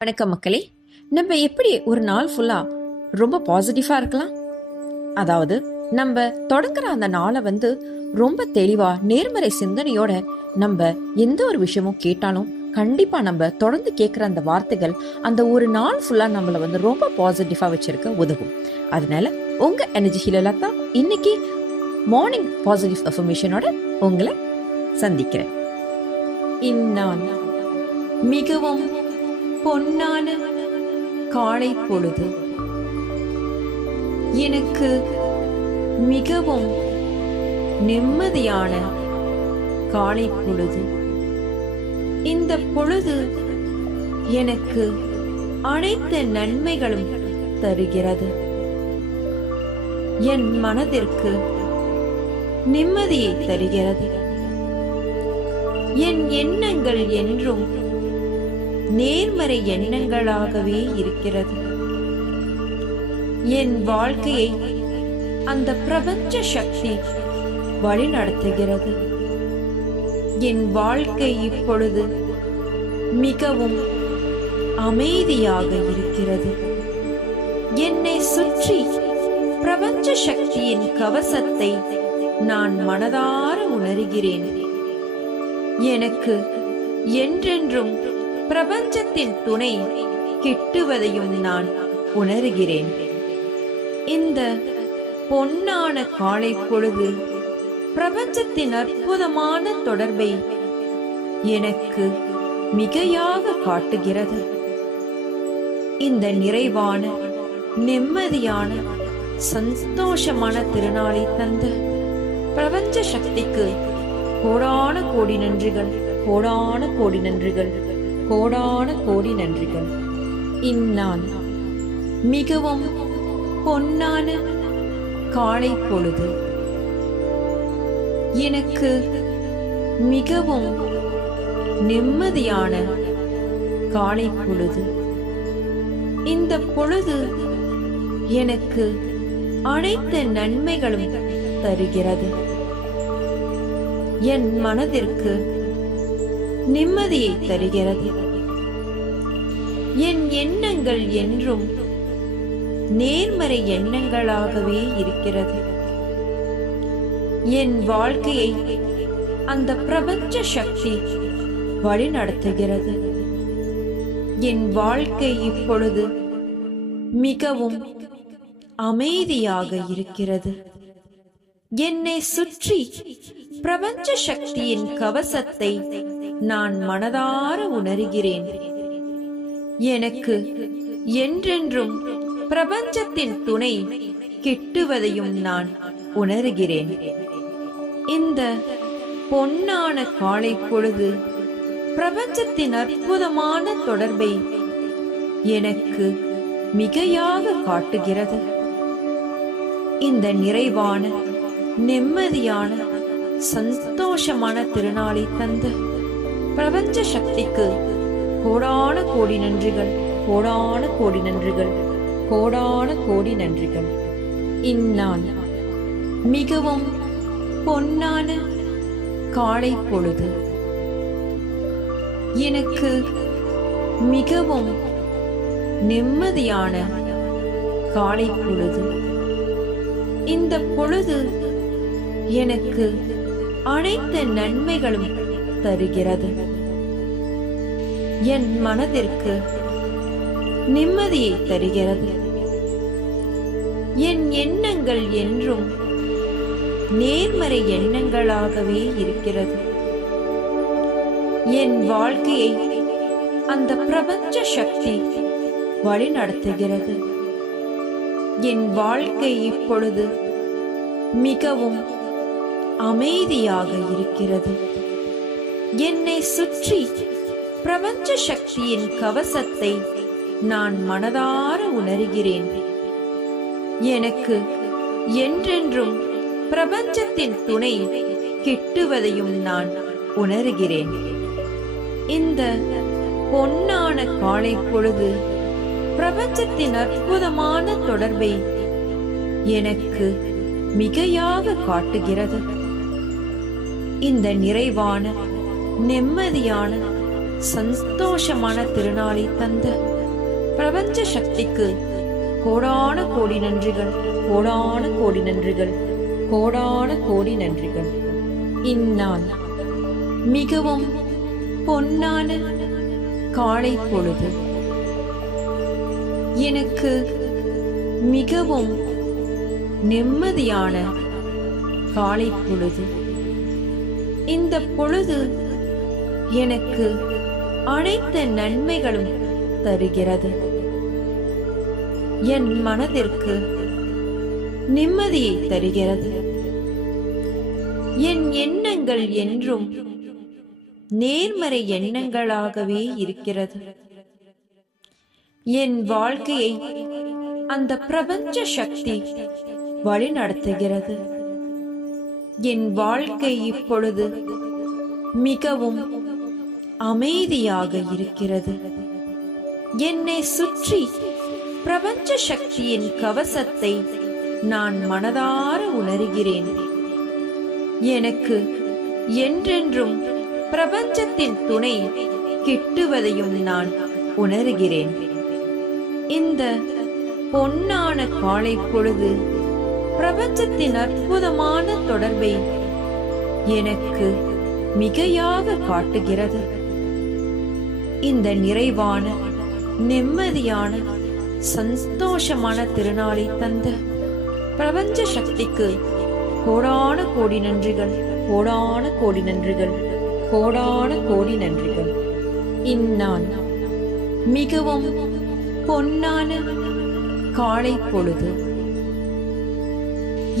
வணக்கம் மக்களே. நம்ம எப்படி ஒரு நாள் ஃபுல்லா ரொம்ப பாசிட்டிவா இருக்கலாம்? அதாவது நம்ம தொடங்குற அந்த நாளை ரொம்ப தெளிவா நேர்மறை சிந்தனையோட நம்ம எந்த ஒரு விஷயமும் கேட்டாலும் கண்டிப்பா நம்ம தொடர்ந்து கேட்கிற அந்த வார்த்தைகள் அந்த ஒரு நாள் ஃபுல்லா நம்மள ரொம்ப பாசிட்டிவா வச்சிருக்க உதவும். அதனால உங்க எனர்ஜி ஹீலர் தான் இன்னைக்கு மார்னிங் பாசிட்டிவ் அஃபர்மேஷனோட உங்களை சந்திக்கிறேன். இந்நாள் மிகவும் பொன்னான காலை பொழுது. எனக்கு மிகவும் நிம்மதியான காலை பொழுது. இந்த பொழுது எனக்கு அனைத்து நன்மைகளும் தருகிறது. என் மனதிற்கு நிம்மதியை தருகிறது. என் எண்ணங்கள் என்றும் நேர்மறை எண்ணங்களாகவே இருக்கிறது. என் வாழ்க்கையை அந்த பிரபஞ்ச சக்தி வழிநடத்துகிறது. என் வாழ்க்கை இப்பொழுது மிகவும் அமைதியாக இருக்கிறது. என்னை சுற்றி பிரபஞ்ச சக்தியின் கவசத்தை நான் மனதார உணர்கிறேன். எனக்கு என்றென்றும் பிரபஞ்சத்தின் துணை கிட்டுவதையும் நான் உணர்கிறேன். இந்த பொன்னான காலை பொழுது பிரபஞ்சத்தின் அற்புதமான தொடர்பை எனக்கு மிகையாக காட்டுகிறது. இந்த நிறைவான நிம்மதியான சந்தோஷமான திருநாளை தந்த பிரபஞ்ச சக்திக்கு கோடான கோடி நன்றிகள், கோடான கோடி நன்றிகள், கோடான கோடி நன்றிகள். இந்நாள் மிகவும் பொன்னான காலை பொழுது. எனக்கு மிகவும் நிம்மதியான காலை பொழுது. இந்த பொழுது எனக்கு அனைத்து நன்மைகளும் தருகிறது. என் மனதிற்கு நிம்மதியை தருகிறது. என் எண்ணங்கள் என்றும் நேர்மறை எண்ணங்களாகவே இருக்கிறது. என் வாழ்க்கையை அந்த பிரபஞ்ச சக்தி வழிநடத்துகிறது. என் வாழ்க்கை இப்பொழுது மிகவும் அமைதியாக இருக்கிறது. என்னை சுற்றி பிரபஞ்ச சக்தியின் கவசத்தை நான் மனதார உணர்கிறேன். எனக்கு என்றென்றும் பிரபஞ்சத்தின் துணை கிட்டுவதையும் நான் உணர்கிறேன். இந்த பொன்னான காலை பொழுது பிரபஞ்சத்தின் அற்புதமான தொடர்பை எனக்கு மிகையாக காட்டுகிறது. இந்த நிறைவான நிம்மதியான சந்தோஷமான திருநாளை தந்த பிரபஞ்ச சக்திக்கு கோடான கோடி நன்றிகள், கோடான கோடி நன்றிகள், கோடான கோடி நன்றிகள். இந்நாள் மிகவும் பொன்னான காலை பொழுது. எனக்கு மிகவும் நிம்மதியான காலை பொழுது. இந்த பொழுது எனக்கு அனைத்து நன்மைகளும் தருகிறது. என் மனதிற்கு நிம்மதியை தருகிறது. என் எண்ணங்கள் என்றும் நேர்மறை எண்ணங்களாகவே இருக்கிறது. என் வாழ்க்கையை அந்த பிரபஞ்ச சக்தி வழிநடத்துகிறது. என் வாழ்க்கை இப்பொழுது மிகவும் அமைதியாக இருக்கிறது. என்னை சுற்றி பிரபஞ்ச சக்தியின் கவசத்தை நான் மனதார உணர்கிறேன். எனக்கு என்றென்றும் பிரபஞ்சத்தின் துணை கிட்டுவதையும் நான் உணர்கிறேன். இந்த பொன்னான காலை பொழுது பிரபஞ்சத்தின் அற்புதமான தொடர்பை எனக்கு மிகையாக காட்டுகிறது. இந்த நிறைவான நிம்மதியான சந்தோஷமான திருநாளை தந்த பிரபஞ்ச சக்திக்கு கோடான கோடி நன்றிகள், கோடான கோடி நன்றிகள், கோடான கோடி நன்றிகள். இந்நாள் மிகவும் பொன்னான காலை பொழுது. எனக்கு மிகவும் நிம்மதியான காலை பொழுது. இந்த பொழுது எனக்கு அனைத்து நன்மைகளும் தருகிறது. என் மனதிற்கு நிம்மதியை தருகிறது. என் எண்ணங்கள் என்றும் நேர்மறை எண்ணங்களாகவே இருக்கிறது. என் வாழ்க்கையை அந்த பிரபஞ்ச சக்தி வழிநடத்துகிறது. என் வாழ்க்கை இப்பொழுது மிகவும் அமைதியாக இருக்கிறது. என்னை சுற்றி பிரபஞ்ச சக்தியின் கவசத்தை நான் மனதார உணர்கிறேன். எனக்கு என்றென்றும் பிரபஞ்சத்தின் துணை கிட்டுவதையும் நான் உணர்கிறேன். இந்த பொன்னான காலை பொழுது பிரபஞ்சத்தின் அற்புதமான தொடர்பை எனக்கு மிகையாக காட்டுகிறது. இந்த நிறைவான, நிம்மதியான, சந்தோஷமான திருநாளை தந்த பிரபஞ்ச சக்திக்கு கோடான கோடி நன்றிகள், கோடான கோடி நன்றிகள், கோடான கோடி நன்றிகள். இந்நாள் மிகவும் பொன்னான காலை பொழுது.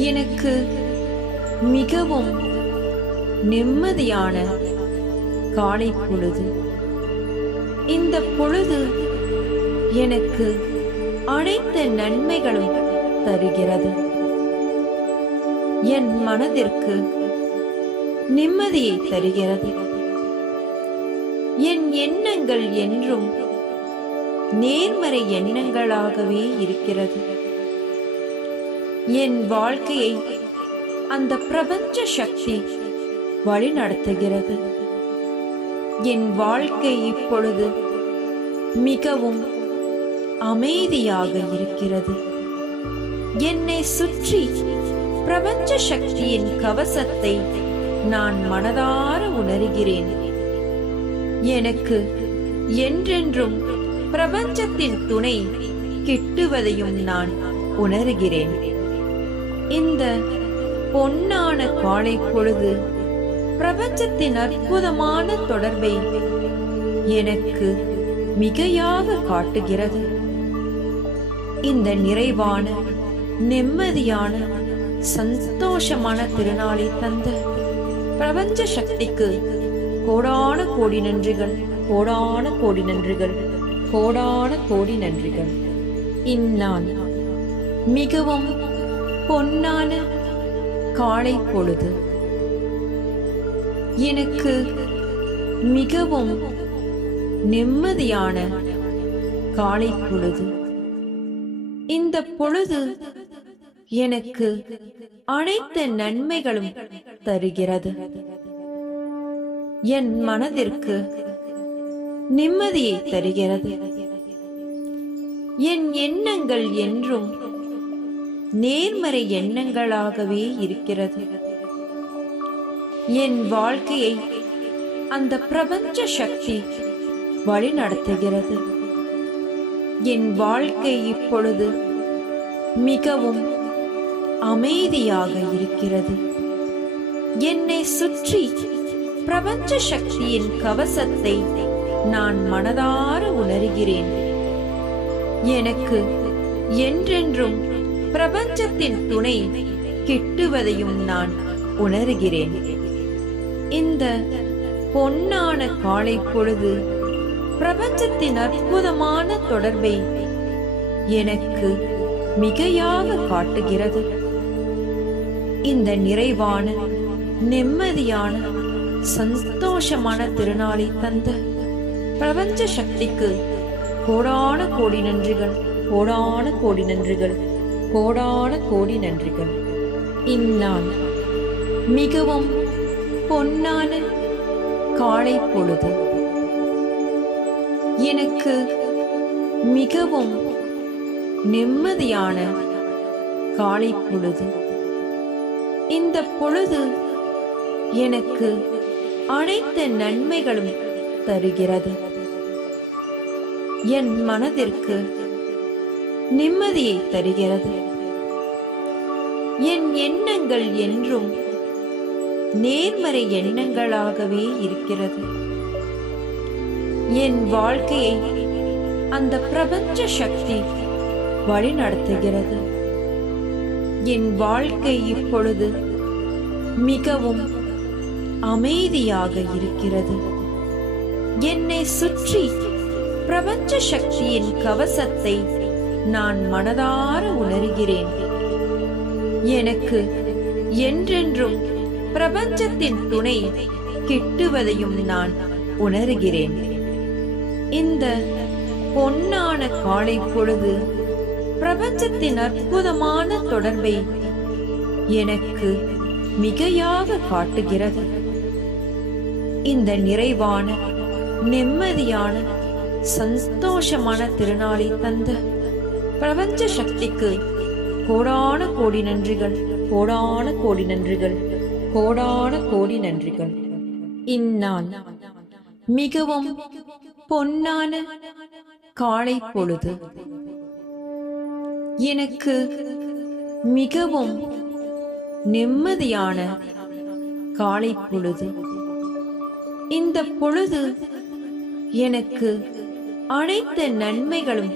எனக்கு மிகவும் நிம்மதியான காலை பொழுது. இந்த பொழுது எனக்கு அனைத்து நன்மைகளும் தருகிறது. என் மனதிற்கு நிம்மதியை தருகிறது. என் எண்ணங்கள் என்றும் நேர்மறை எண்ணங்களாகவே இருக்கிறது. என் வாழ்க்கையை அந்த பிரபஞ்ச சக்தி வழிநடத்துகிறது. என் வாழ்க்கை இப்பொழுது மிகவும் அமைதியாக இருக்கிறது. என்னை சுற்றி பிரபஞ்ச சக்தியின் கவசத்தை நான் மனதார உணர்கிறேன். எனக்கு என்றென்றும் பிரபஞ்சத்தின் துணை கிட்டுவதையும் நான் உணர்கிறேன். இந்த பொன்னான காலை பொழுது பிரபஞ்சத்தின் அற்புதமான தொடர்பை எனக்கு மிகையாக காட்டுகிறது. இந்த நிறைவான, நிம்மதியான, சந்தோஷமான திருநாளை தந்த பிரபஞ்ச சக்திக்கு கோடான கோடி நன்றிகள், கோடான கோடி நன்றிகள், கோடான கோடி நன்றிகள். இந்நாள் மிகவும் பொன்னான காலை பொழுது. எனக்கு மிகவும் நிம்மதியான காலை பொழுது. இந்த பொழுது எனக்கு அனைத்து நன்மைகளும் தருகிறது. என் மனதிற்கு நிம்மதியை தருகிறது. என் எண்ணங்கள் என்றும் நேர்மறை எண்ணங்களாகவே இருக்கிறது. என் வாழ்க்கையை அந்த பிரபஞ்ச சக்தி வழிநடத்துகிறது. என் வாழ்க்கை இப்பொழுது மிகவும் அமைதியாக இருக்கிறது. என்னை சுற்றி பிரபஞ்ச சக்தியின் கவசத்தை நான் மனதார உணர்கிறேன். எனக்கு என்றென்றும் பிரபஞ்சத்தின் துணை கிட்டுவதையும் நான் உணர்கிறேன். இந்த பொன்னான காலை பொழுது பிரபஞ்சத்தின் அற்புதமான தொடர்பை எனக்கு மிகையாக காட்டுகிறது. இந்த நிறைவான, நிம்மதியான, சந்தோஷமான திருநாளை தந்த பிரபஞ்ச சக்திக்கு கோடான கோடி நன்றிகள், கோடான கோடி நன்றிகள், கோடான கோடி நன்றிகள். இந்நாள் மிகவும் பொன்னான காலை பொழுது. எனக்கு மிகவும் நிம்மதியான காலை பொழுது. இந்த பொழுது எனக்கு அனைத்து நன்மைகளும் தருகிறது. என் மனதிற்கு நிம்மதியை தருகிறது. என் எண்ணங்கள் என்றும் நேர்மறை எண்ணங்களாகவே இருக்கிறது. என் வாழ்க்கையை அந்த பிரபஞ்ச சக்தி வழிநடத்துகிறது. என் வாழ்க்கை இப்பொழுது மிகவும் அமைதியாக இருக்கிறது. என்னை சுற்றி பிரபஞ்ச சக்தியின் கவசத்தை நான் மனதார உணர்கிறேன். எனக்கு என்றென்றும் பிரபஞ்சத்தின் துணை கிட்டுவதையும் நான் உணர்கிறேன். இந்த பொன்னான காலை பொழுது பிரபஞ்சத்தின் அற்புதமான தொடர்பை எனக்கு மிகையாக காட்டுகிறது. இந்த நிறைவான நிம்மதியான சந்தோஷமான திருநாளை தந்த பிரபஞ்ச சக்திக்கு கோடான கோடி நன்றிகள், கோடான கோடி நன்றிகள், கோடான கோடி நன்றிகள். இந்நாள் மிகவும் பொன்னான காலை பொழுது. எனக்கு மிகவும் நிம்மதியான காலை பொழுது. இந்த பொழுது எனக்கு அனைத்து நன்மைகளும்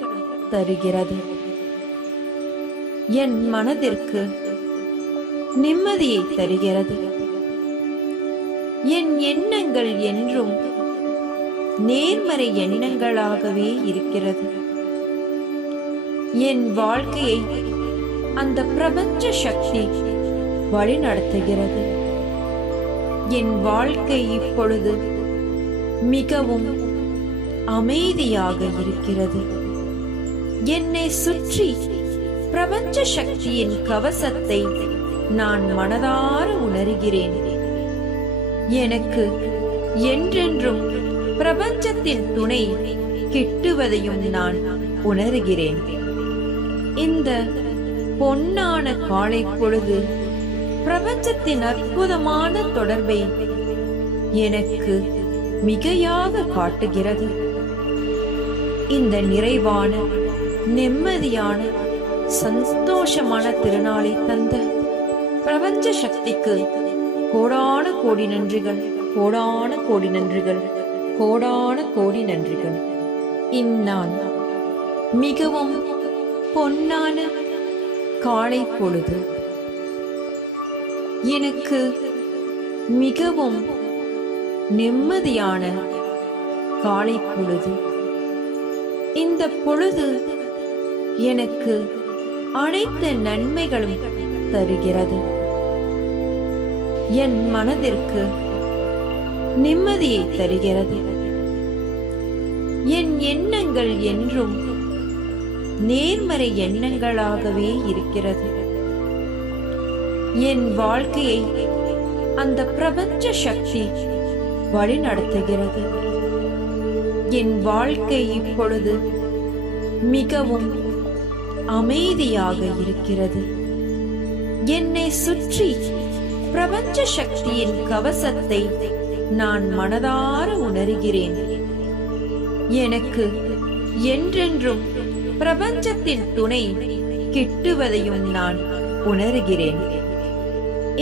தருகிறது. என் மனதிற்கு நிம்மதியை தருகிறது. என் எண்ணங்கள் என்றும் நேர்மறை எண்ணங்களாகவே இருக்கிறது. என் வாழ்க்கையை அந்த பிரபஞ்ச சக்தி வழிநடத்துகிறது. என் வாழ்க்கை இப்பொழுது மிகவும் அமைதியாக இருக்கிறது. என்னை சுற்றி பிரபஞ்ச சக்தியின் கவசத்தை நான் மனதார உணர்கிறேன். எனக்கு என்றென்றும் பிரபஞ்சத்தின் துணை கிட்டுவதையும் நான் உணர்கிறேன்.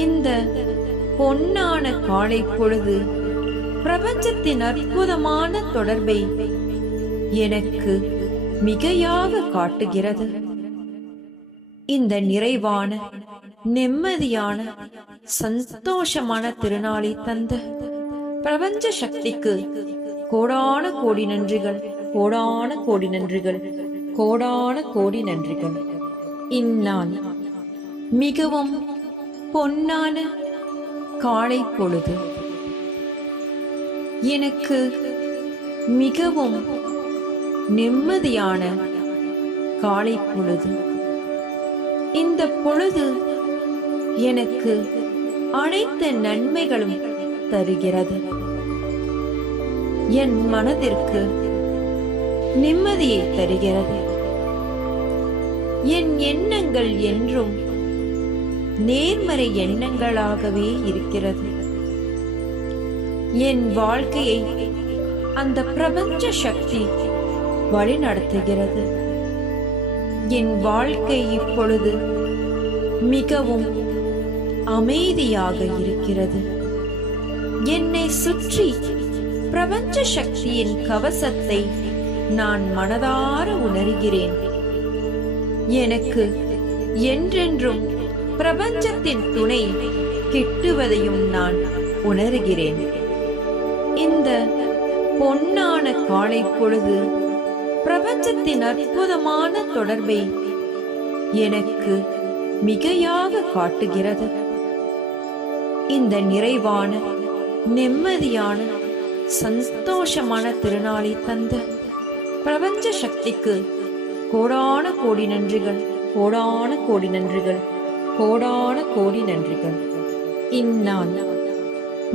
இந்த பொன்னான காலை பொழுது பிரபஞ்சத்தின் அற்புதமான தொடர்பை எனக்கு மிகையாக காட்டுகிறது. இந்த நிறைவான நிம்மதியான சந்தோஷமான திருநாளை தந்த பிரபஞ்ச சக்திக்கு கோடான கோடி நன்றிகள், கோடான கோடி நன்றிகள், கோடான கோடி நன்றிகள். இந்நாள் மிகவும் பொன்னான காலை பொழுது. எனக்கு மிகவும் நிம்மதியான காலை பொழுது. இந்த பொழுது எனக்கு அனைத்து மிகவும் நிம்மதியான காலை பொழுது. இந்த பொழுது எனக்கு அனைத்து நன்மைகளும் தருகிறது. என் மனதிற்கு நிம்மதியை தருகிறது. என் எண்ணங்கள் என்றும் நேர்மறை எண்ணங்களாகவே இருக்கிறது. என் வாழ்க்கையை அந்த பிரபஞ்ச சக்தி வழிநடத்துகிறது. என் வாழ்க்கை இப்பொழுது மிகவும் அமைதியாக இருக்கிறது. என்னை சுற்றி பிரபஞ்ச சக்தியின் கவசத்தை நான் மனதார உணர்கிறேன். எனக்கு என்றென்றும் பிரபஞ்சத்தின் துணை கிட்டுவதையும் நான் உணர்கிறேன். இந்த பொன்னான காலை பொழுது பிரபஞ்சத்தின் அற்புதமான தொடர்பை எனக்கு மிகையாக காட்டுகிறது. இந்த நிறைவான, நிம்மதியான, சந்தோஷமான திருநாளை தந்த பிரபஞ்ச சக்திக்கு கோடான கோடி நன்றிகள், கோடான கோடி நன்றிகள், கோடான கோடி நன்றிகள். இந்நாள்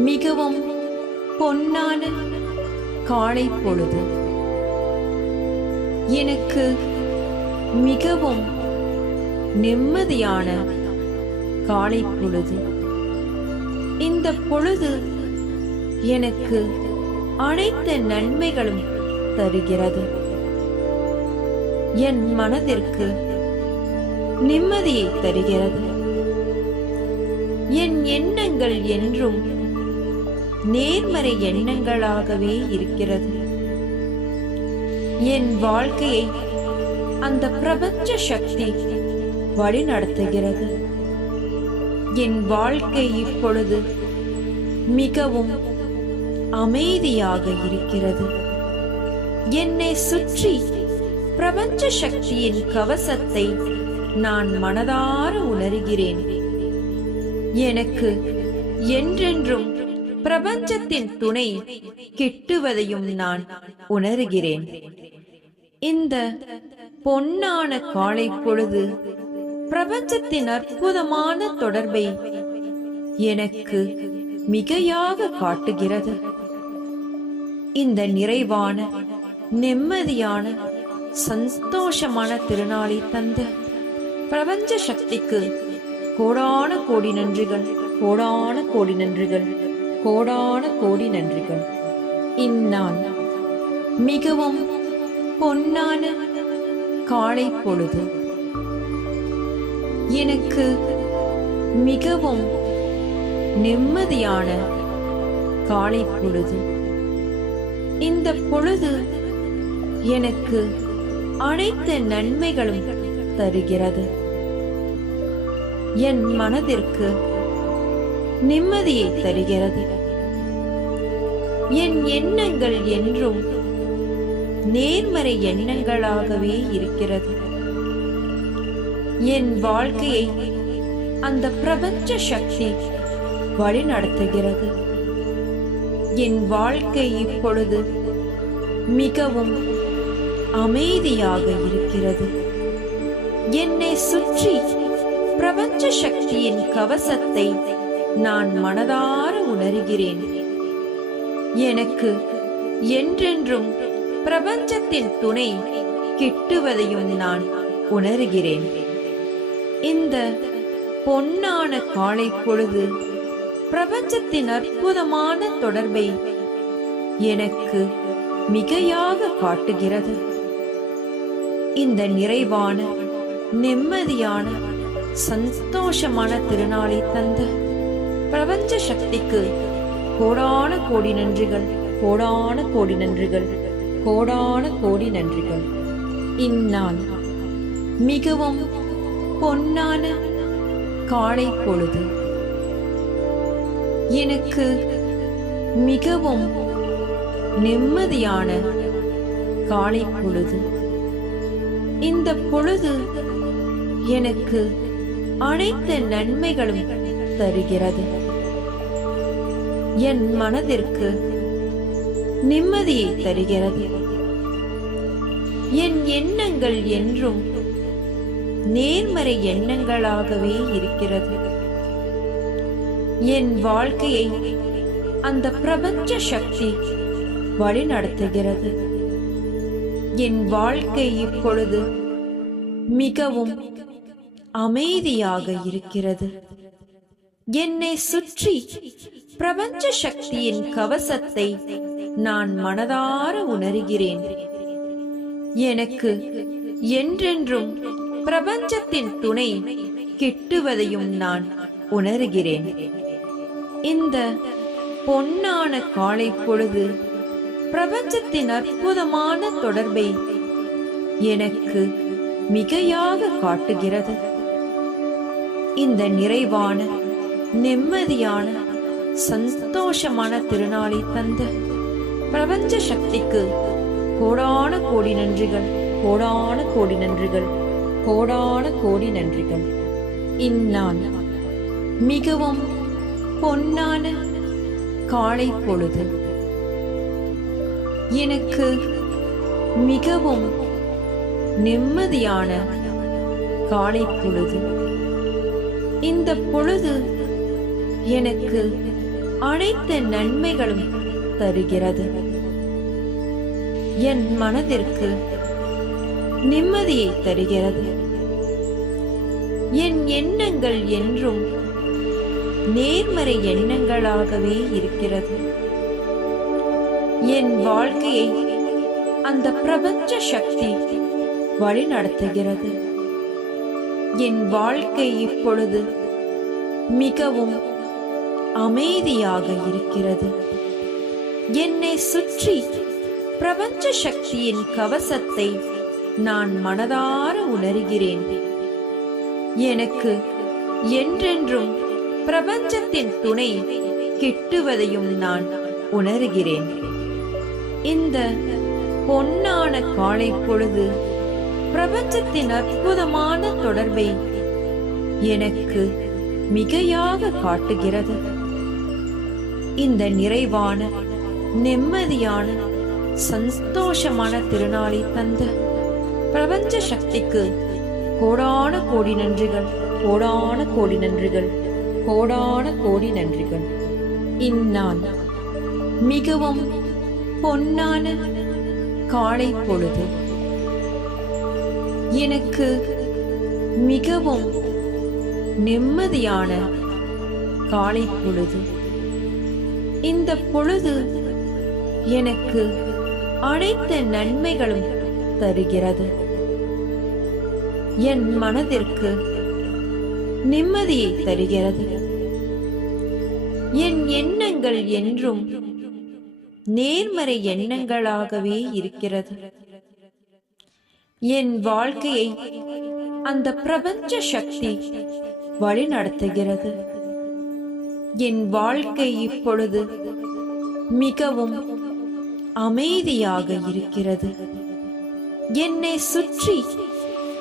மிகவும் பொன்னான காலை பொழுது. எனக்கு மிகவும் நிம்மதியான காலை பொழுது. இந்த பொழுது எனக்கு அனைத்து நன்மைகளும் தருகிறது. என் மனதிற்கு நிம்மதியை தருகிறது. என் எண்ணங்கள் என்றும் நேர்மறை எண்ணங்களாகவே இருக்கிறது. என் வாழ்க்கையை அந்த பிரபஞ்ச சக்தி வழிநடத்துகிறது. என் வாழ்க்கை இப்பொழுது மிகவும் அமைதியாக இருக்கிறது. என்னை சுற்றி பிரபஞ்ச சக்தியின் கவசத்தை நான் மனதார உணர்கிறேன். எனக்கு என்றென்றும் பிரபஞ்சத்தின் துணை கிட்டுவதையும் நான் உணர்கிறேன். இந்த பொன்னான காலை பொழுது பிரபஞ்சத்தின் அற்புதமான தொடர்பை எனக்கு மிகையாக காட்டுகிறது. இந்த நிறைவான, நிம்மதியான, சந்தோஷமான திருநாளை தந்த பிரபஞ்ச சக்திக்கு கோடான கோடி நன்றிகள், கோடான கோடி நன்றிகள், கோடான கோடி நன்றிகள். இந்நாள் மிகவும் பொன்னான காலை பொழுது. எனக்கு மிகவும் நிம்மதியான காலை பொழுது. இந்த பொழுது எனக்கு அனைத்து நன்மைகளும் தருகிறது. என் மனதிற்கு நிம்மதியை தருகிறது. என் எண்ணங்கள் என்றும் நேர்மறை எண்ணங்களாகவே இருக்கிறது. என் வாழ்க்கையை அந்த பிரபஞ்ச சக்தி வழிநடத்துகிறது. என் வாழ்க்கை இப்பொழுது மிகவும் அமைதியாக இருக்கிறது. என்னை சுற்றி பிரபஞ்ச சக்தியின் கவசத்தை நான் மனதார உணர்கிறேன். எனக்கு என்றென்றும் பிரபஞ்சத்தின் துணை கிட்டுவதையும் நான் உணர்கிறேன். இந்த பொன்னான காலை பொழுது பிரபஞ்சத்தின் அற்புதமான தொடர்பை எனக்கு மிகையாக காட்டுகிறது. இந்த நிறைவான, நிம்மதியான, சந்தோஷமான திருநாளை தந்த பிரபஞ்ச சக்திக்கு கோடான கோடி நன்றிகள், கோடான கோடி நன்றிகள், கோடான கோடி நன்றிகள். இந்நாள் மிகவும் பொன்னான காலை பொழுது. எனக்கு மிகவும் நிம்மதியான காலை பொழுது. இந்த பொழுது எனக்கு அனைத்து நன்மைகளும் தருகிறது. என் மனதிற்கு நிம்மதியை தருகிறது. என் எண்ணங்கள் என்றும் நேர்மறை எண்ணங்களாகவே இருக்கிறது. என் வாழ்க்கையை அந்த பிரபஞ்ச சக்தி வழிநடத்துகிறது. என் வாழ்க்கை இப்பொழுது மிகவும் அமைதியாக இருக்கிறது. என்னை சுற்றி பிரபஞ்ச சக்தியின் கவசத்தை நான் மனதார உணர்கிறேன். எனக்கு என்றென்றும் பிரபஞ்சத்தின் துணை கிட்டுவதையும் நான் உணர்கிறேன். இந்த பொன்னான காலை பொழுது பிரபஞ்சத்தின் அற்புதமான தொடர்பை எனக்கு மிகையாக காட்டுகிறது. இந்த நிறைவான, நிம்மதியான, சந்தோஷமான திருநாளை தந்த பிரபஞ்ச சக்திக்கு கோடான கோடி நன்றிகள், கோடான கோடி நன்றிகள், கோடான கோடி நன்றிகள். இந்நாள் மிகவும் பொன்னான காலை பொழுது எனக்கு மிகவும் நிம்மதியான காலை பொழுது. இந்த பொழுது எனக்கு அனைத்து நன்மைகளும் தருகிறது. என் மனதிற்கு நிம்மதியை தருகிறது. என் எண்ணங்கள் என்றும் நேர்மறை எண்ணங்களாகவே இருக்கிறது. என் வாழ்க்கையை அந்த பிரபஞ்ச சக்தி வழி நடத்துகிறது. என் வாழ்க்கை இப்பொழுது மிகவும் அமைதியாக இருக்கிறது. என்னை சுற்றி பிரபஞ்ச சக்தியின் கவசத்தை நான் மனதார உணர்கிறேன். எனக்கு என்றென்றும் பிரபஞ்சத்தின் துணை கிட்டுவதையும் நான் உணர்கிறேன். இந்த பொன்னான காலை பொழுது பிரபஞ்சத்தின் அற்புதமான தொடர்பை எனக்கு மிகையாக காட்டுகிறது. இந்த நிறைவான, நிம்மதியான, சந்தோஷமான திருநாளை தந்த பிரபஞ்ச சக்திக்கு கோடான கோடி நன்றிகள், கோடான கோடி நன்றிகள், கோடான கோடி நன்றிகள். இந்நாள் மிகவும் பொன்னான காலை பொழுது எனக்கு மிகவும் நிம்மதியான காலை பொழுது. இந்த பொழுது எனக்கு அனைத்து நன்மைகளும் தருகிறது. என் மனதிற்கு நிம்மதியை தருகிறது. என் எண்ணங்கள் என்றும் நேர்மறை எண்ணங்களாகவே இருக்கிறது. என் வாழ்க்கையை அந்த பிரபஞ்ச சக்தி வழி நடத்துகிறது. என் வாழ்க்கை இப்பொழுது மிகவும் அமைதியாக இருக்கிறது. என்னை சுற்றி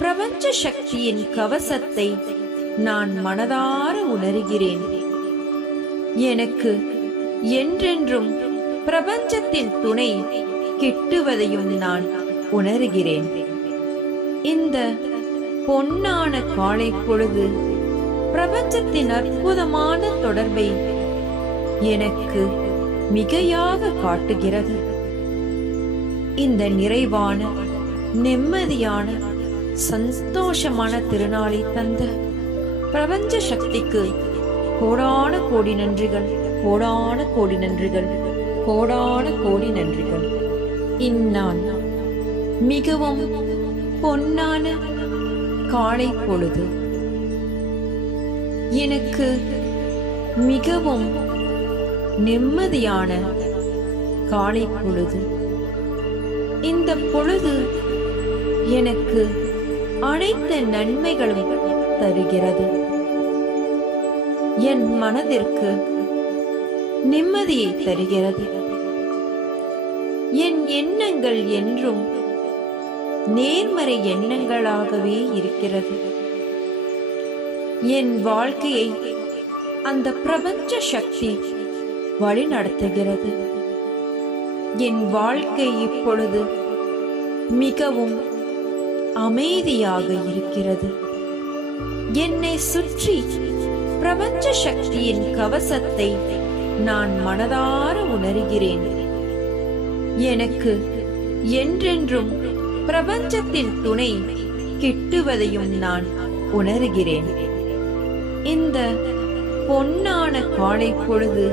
பிரபஞ்ச சக்தியின் கவசத்தை நான் மனதார உணர்கிறேன். எனக்கு என்றென்றும் பிரபஞ்சத்தின் துணை கிட்டுவதையும் நான் உணர்கிறேன். இந்த பொன்னான காலை பொழுது பிரபஞ்சத்தின் அற்புதமான தொடர்பை எனக்கு மிகையாக காட்டுகிறது. இந்த நிறைவான, நிம்மதியான, சந்தோஷமான திருநாளை தந்த பிரபஞ்ச சக்திக்கு கோடான கோடி நன்றிகள், கோடான கோடி நன்றிகள், கோடான கோடி நன்றிகள். இந்நாள் மிகவும் பொன்னான காலை பொழுது எனக்கு மிகவும் நிம்மதியான காலை பொழுது. இந்த பொழுது எனக்கு அனைத்து நன்மைகளும் தருகிறது. என் மனதிற்கு நிம்மதியை தருகிறது. என் எண்ணங்கள் என்றும் நேர்மறை எண்ணங்களாகவே இருக்கிறது. என் வாழ்க்கையை அந்த பிரபஞ்ச சக்தி வழி நடத்துகிறது. என் வாழ்க்கை இப்பொழுது மிகவும் அமைதியாக இருக்கிறது. என்னை சுற்றி பிரபஞ்ச சக்தியின் கவசத்தை நான் மனதார உணர்கிறேன். எனக்கு என்றென்றும் பிரபஞ்சத்தின் துணை கிட்டுவதையும் நான் உணர்கிறேன். இந்த பொன்னான காலை பொழுது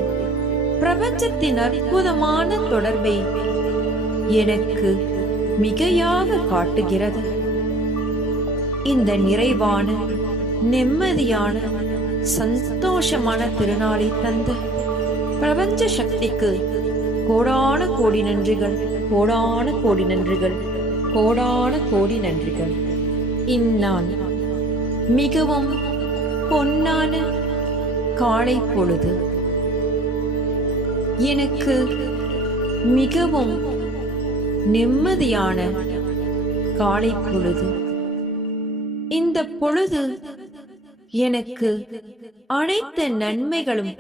பிரபஞ்சத்தின் அற்புதமான தொடர்பை எனக்கு மிகையாக காட்டுகிறது. இந்த நிறைவான, நிம்மதியான, சந்தோஷமான திருநாளை தந்த பிரபஞ்ச சக்திக்கு கோடான கோடி நன்றிகள், கோடான கோடி நன்றிகள், கோடான கோடி நன்றிகள். இந்நாள் மிகவும் பொன்னான காலை பொழுது எனக்கு மிகவும் நிம்மதியான காலை பொழுது. இந்த பொழுது எனக்கு அனைத்து நன்மைகளும்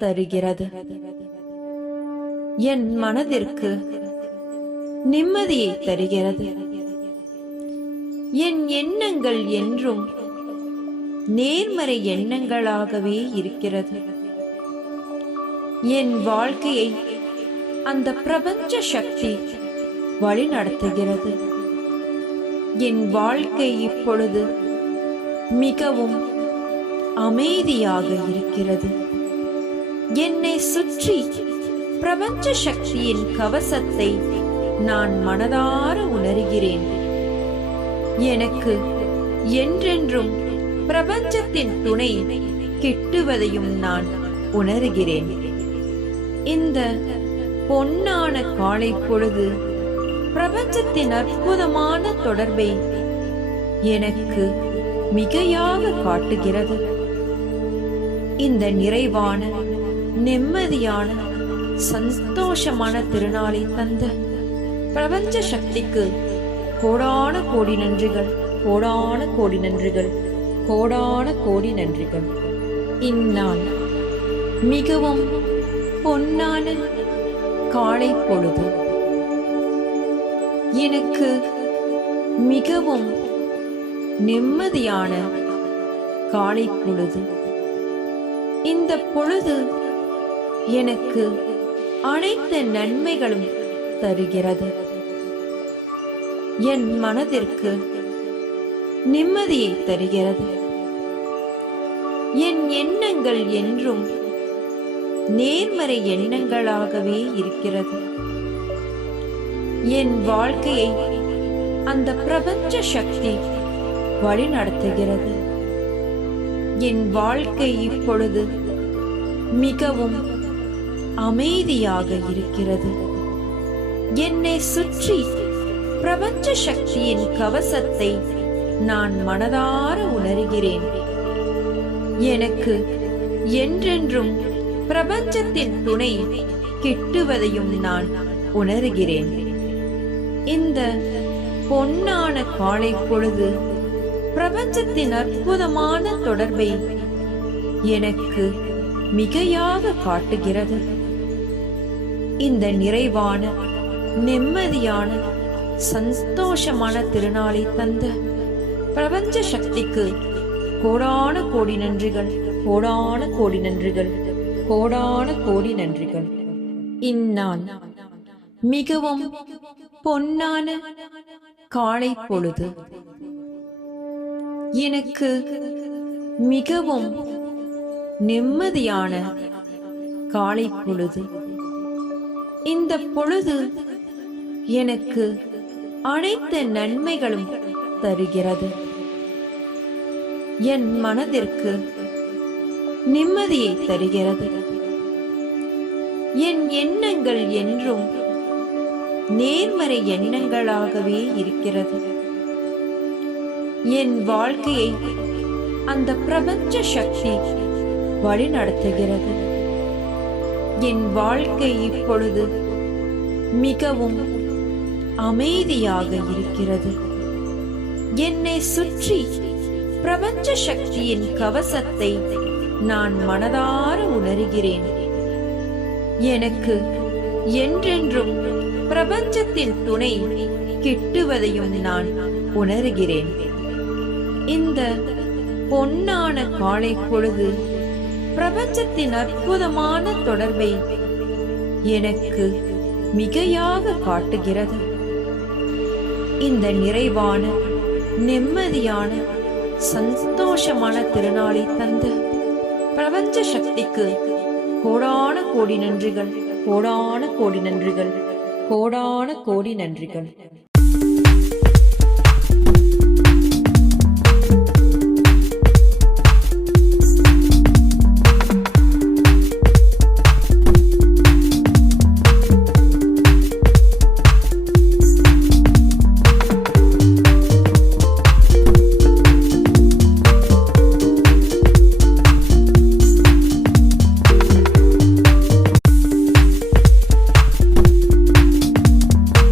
தருகிறது. என் மனதிற்கு நிம்மதியை தருகிறது. என் எண்ணங்கள் என்றும் நேர்மறை எண்ணங்களாகவே இருக்கிறது. என் வாழ்க்கையை அந்த பிரபஞ்ச சக்தி வழிநடத்துகிறது. என் வாழ்க்கை இப்பொழுது மிகவும் அமைதியாக இருக்கிறது. என்னை சுற்றி பிரபஞ்ச சக்தியின் கவசத்தை நான் மனதார உணர்கிறேன். எனக்கு என்றென்றும் பிரபஞ்சத்தின் துணை கிட்டுவதையும் நான் உணர்கிறேன். இந்த பொன்னான காலை பொழுது பிரபஞ்சத்தின் அற்புதமான தொடர்பை எனக்கு மிகையாக காட்டுகிறது. இந்த நிறைவான, நிம்மதியான, சந்தோஷமான திருநாளை தந்த பிரபஞ்ச சக்திக்கு கோடான கோடி நன்றிகள், கோடான கோடி நன்றிகள், கோடான கோடி நன்றிகள். இந்நாள் மிகவும் பொன்னான காலை பொழுது எனக்கு மிகவும் நிம்மதியான காலை பொழுது. இந்த பொழுது எனக்கு அனைத்து நன்மைகளும் தருகிறது. என் மனதிற்கு நிம்மதியை தருகிறது. என் எண்ணங்கள் என்றும் நேர்மறை எண்ணங்களாகவே இருக்கிறது. என் வாழ்க்கையை அந்த பிரபஞ்ச சக்தி வழிநடத்துகிறது. என் வாழ்க்கை இப்பொழுது மிகவும் அமைதியாக இருக்கிறது. என்னை சுற்றி பிரபஞ்ச சக்தியின் கவசத்தை நான் மனதார உணர்கிறேன். எனக்கு என்றென்றும் பிரபஞ்சத்தின் துணை கிட்டுவதையும் நான் உணர்கிறேன். இந்த பொன்னான காலை பொழுது பிரபஞ்சத்தின் அற்புதமான தொடர்பை எனக்கு மிகையாக காட்டுகிறது. இந்த நிறைவான, நிம்மதியான, சந்தோஷமான திருநாளை தந்த பிரபஞ்ச சக்திக்கு கோடான கோடி நன்றிகள், கோடான கோடி நன்றிகள், கோடான கோடி நன்றிகள். இந்நாள் மிகவும் பொன்னான காலை பொழுது எனக்கு மிகவும் நிம்மதியான காலை பொழுது. இந்த பொழுது எனக்கு அனைத்து நன்மைகளும் தருகிறது. என் மனதிற்கு நிம்மதியை தருகிறது. என் எண்ணங்கள் என்றும் நேர்மறை எண்ணங்களாகவே இருக்கிறது. என் வாழ்க்கையை அந்த பிரபஞ்ச சக்தி வழிநடத்துகிறது. என் வாழ்க்கை இப்பொழுது மிகவும் அமைதியாக இருக்கிறது. என்னை சுற்றி பிரபஞ்ச சக்தியின் கவசத்தை நான் மனதார உணர்கிறேன். எனக்கு என்றென்றும் பிரபஞ்சத்தின் துணை கிட்டுவதையும் நான் உணர்கிறேன். இந்த பொன்னான காலை பொழுது பிரபஞ்சத்தின் அற்புதமான தொடர்பை எனக்கு மிகையாக காட்டுகிறது. இந்த நிறைவான நிம்மதியான சந்தோஷமான திருநாளை தந்த பிரபஞ்ச சக்திக்கு கோடான கோடி நன்றிகள், கோடான கோடி நன்றிகள், கோடான கோடி நன்றிகள்.